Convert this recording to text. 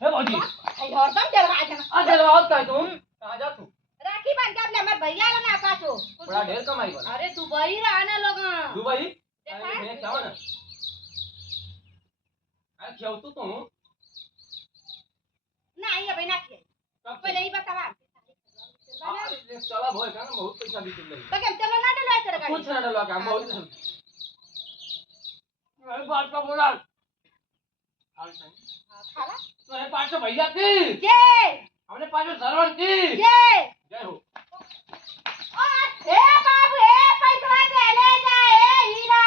હે ભોજી आई हरदम जलवा जाना આ જલવા આવત કાય તું कहां जा तू राखी बांध के अपने हमार भैया ला ना पाछो बड़ा ढेर कमाई बन अरे दुबई रहना लोग दुबई देखा? अरे मैं क्या ना आ क्यों तू ना आई अभी ना खे कब पहले ही बतावा अरे चला भाई का बहुत पैसा भी चल तो केम चलो ना डलवा तेरे गाड़ी कुछ ना डलवा का बहुत अरे बात का बोला हाल सही खाला तो है पांच भैया की जय हमने पांच सरवण की जय जय हो ए बाबू ए पैसा दे ले जा ए हीरा